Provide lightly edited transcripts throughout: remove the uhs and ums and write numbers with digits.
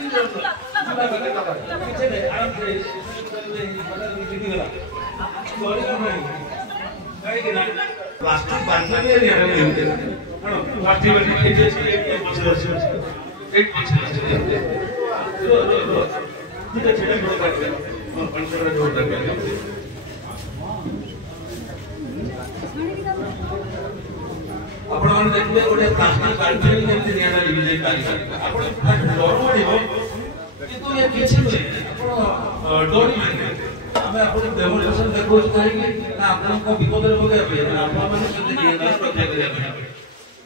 Plastic बांधले plastic आपण माने देखले गोटे प्लास्टिक बाल्टी केमति निया लिबि जाई पारि आपण डर पडिबो किंतु ये किछि नै आपण डोरी माने हमें आपण डेमोन्स्ट्रेशन देखो छै कि ना आपण को विपद रे बगे आपण माने से ये नष्ट कर दे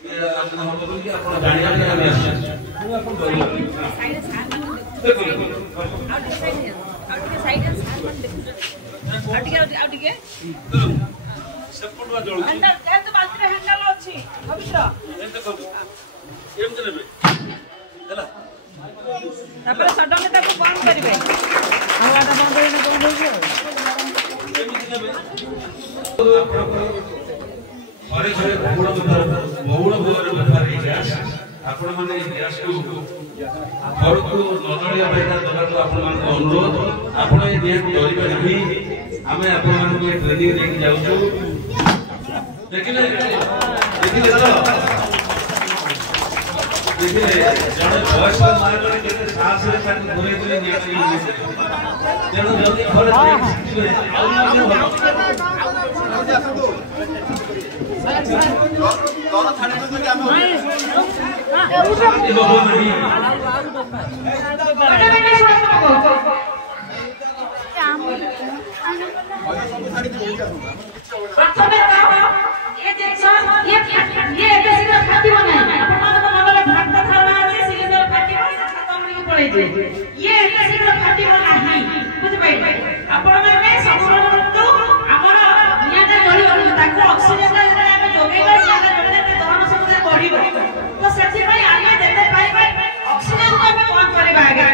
ये आपण हम बोल कि आपण जानिया के हम आसी आपण डोरी साइड साथ देखो आउट के साइड साथ देखो आउट के सेपटवा जोड़ अंदर ते तो बात रे हैंडल अछि पवित्र एंत कर एम देबे चला तापर सडन ताको बंद करिवे आवाज बंद होइने बंद होइयो एमिति देबे घरे घरे बहुड़ भोर व्यवहार गैस आपण माने गैस को घर को नजरिया बेटा दबाको आपण मान अनुरोध आपण ए नियम डरिबे नहीं हमें आपण मान को ट्रेनिंग लेके जाउछु देखिले तो देखिले जने बॉयस मार करे केते साहस रे काट घुरे घुरे निया करी जेनो जल्दी घरे शिखिबे आउ दोनो थाने तो कि हम प्रथमे ये देखो ये बेसिकल खाती बना है अपन को मन में भात खाना আছে सिलेंडर खाती बना खत्म नहीं पड़े जे ये बेसिकल खाती बना है बुझ पाई अपन में सब तो हमर निया जे जड़ी ताको ऑक्सीजन रे हम जोगेबा से जड़े दहन शक्ति बढ़िबो तो सच्ची भाई आगे देते पाई ऑक्सीजन को हम कम करबा आगे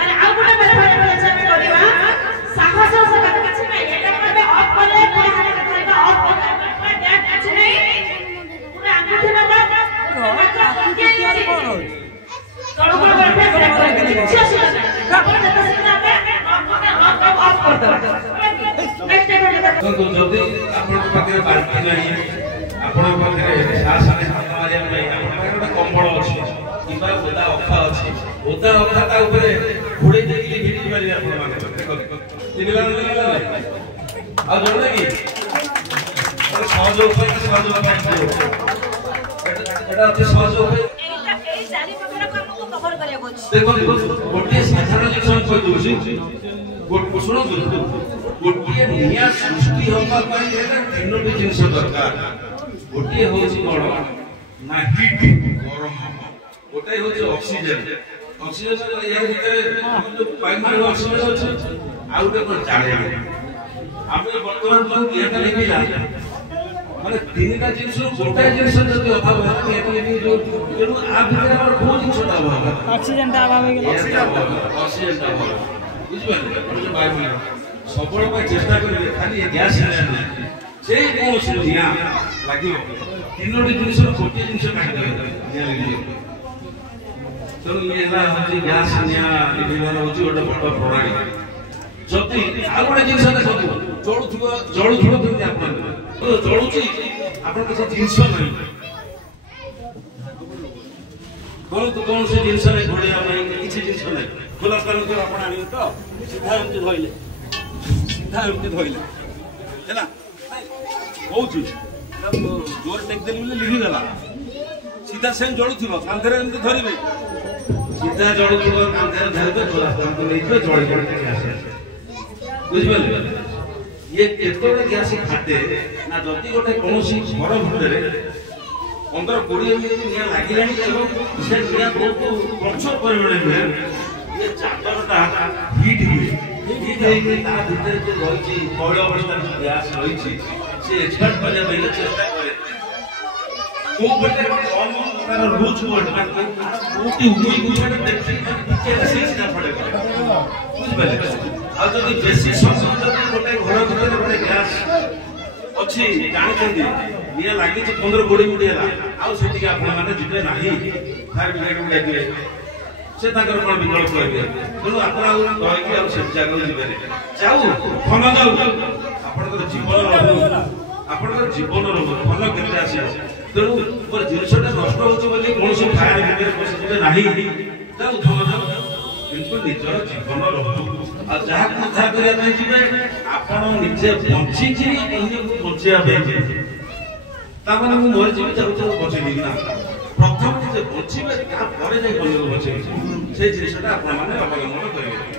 अरे आ गुटे मेथड अच्छा में करबा साहस से बात किछ नहीं एटा में ऑफ करले ऑफ जदि आपण पाखे बाल्टी नहीं आपण पाखे सास ने हाथ मारिया नहीं आपण पाखे कंबल अछि किबा ओदा अखा अछि ओदा अखा ता ऊपर घोड़े देली भिडी मारी आपण माने दिनला आ जोड़े की सहज उपाय एटा अछि सहज उपाय एटा ए चारि प्रकार को हमको कवर करिया को देखो गोटे साधारण जिंस कोइ दोछि गोटे सुनो गोटे निया सृष्टि होबा पई एटा तीनोटी जिंस दरकार गोटे होछि कोन ना हीट गरम गोटे होछि ऑक्सीजन ऑक्सीजन या भीतर जो प्राइमरी ऑक्सीजन अछि आ गोटे कोन जाळे आमे वर्तमान जो एटा लिखिला माने तीनटा जिंस गोटे जिंस जति अभाव है एटा लिखि जो जेनु आ भीतर हमर बहुत जिंस अभाव है ऑक्सीजन ता अभाव है ऑक्सीजन ता अभाव बुझिबे जो बाय मिला सबल पे चेष्टा करिले खाली गैस नहीं जे कोन से निया लागियो तीनोटी जिंस गोटे जिंस काट दे निया लागियो तो ये ला होची गैस निया लिबिवार होची ओटा बड़ प्रणाली जति आ गोटे जिंस देखो जळुथुबो केमति आपण तो जळुची आपण किछ जिंस नहीं कौन से जिंस रे घोड़िया नहीं किछ जिंस नहीं खुला कान के आपण आनी तो सीधा एमति धइले हैला होची जोर टेक देली बोले लिखि देला सीधा सेम जळुथुबो कांधरे एमति धरिबे सीधा जळुथुबो कांधरे धरिबे खुला कान को लेके जळि पड़ते आसे बुझबे ये केतोले गैस खाते ना जति गोटे कोनोसी घर भितरे 15-20 मिनिट निया लागिलानी एवं से निया बहुत प्रचुर परिमाण में ये चादरटा हीट हुए हीट होई ता भीतर जो रहिछि कोइल अवस्था गैस रहिछि से एक्सपर्ट करे पहिले चेष्टा करे को गोटे कम तार रूच वर्ड ना कोटी हुई गुटे देखि कैसे सीधा पड़ेगा बुझबे आ जदि बेसी समय जदि गोटे घर भीतर गोटे गैस अछि जानि निया लागि 15-20 मिनिट हला आ सेति के आपण माने जिते नाही फायर ब्रिगेड को डाकिले से ताकर कोन विकल्प करबे तेणु आपण आ कहकी आ से जगह जिबे जाऊ भल जाऊ आपनकर जीवन आपनकर जीवन भल केते आसी तेणु पर जिनसटा नष्ट होछ बोली कोनसी फायर भितर पसि जिबे नाही जाऊ भल जाऊ किंतु निजर जीवन रहू आ जहा कथा करिया नै जिबे आपण निजे बंची कि अन्य को बंचिया बे ता माने मु मर जीवी जाऊ बंची ना प्रथम निजे बंचिबे ता परे जाई अन्य को बंची से जिनसटा आपण माने अवलंबन करिवे।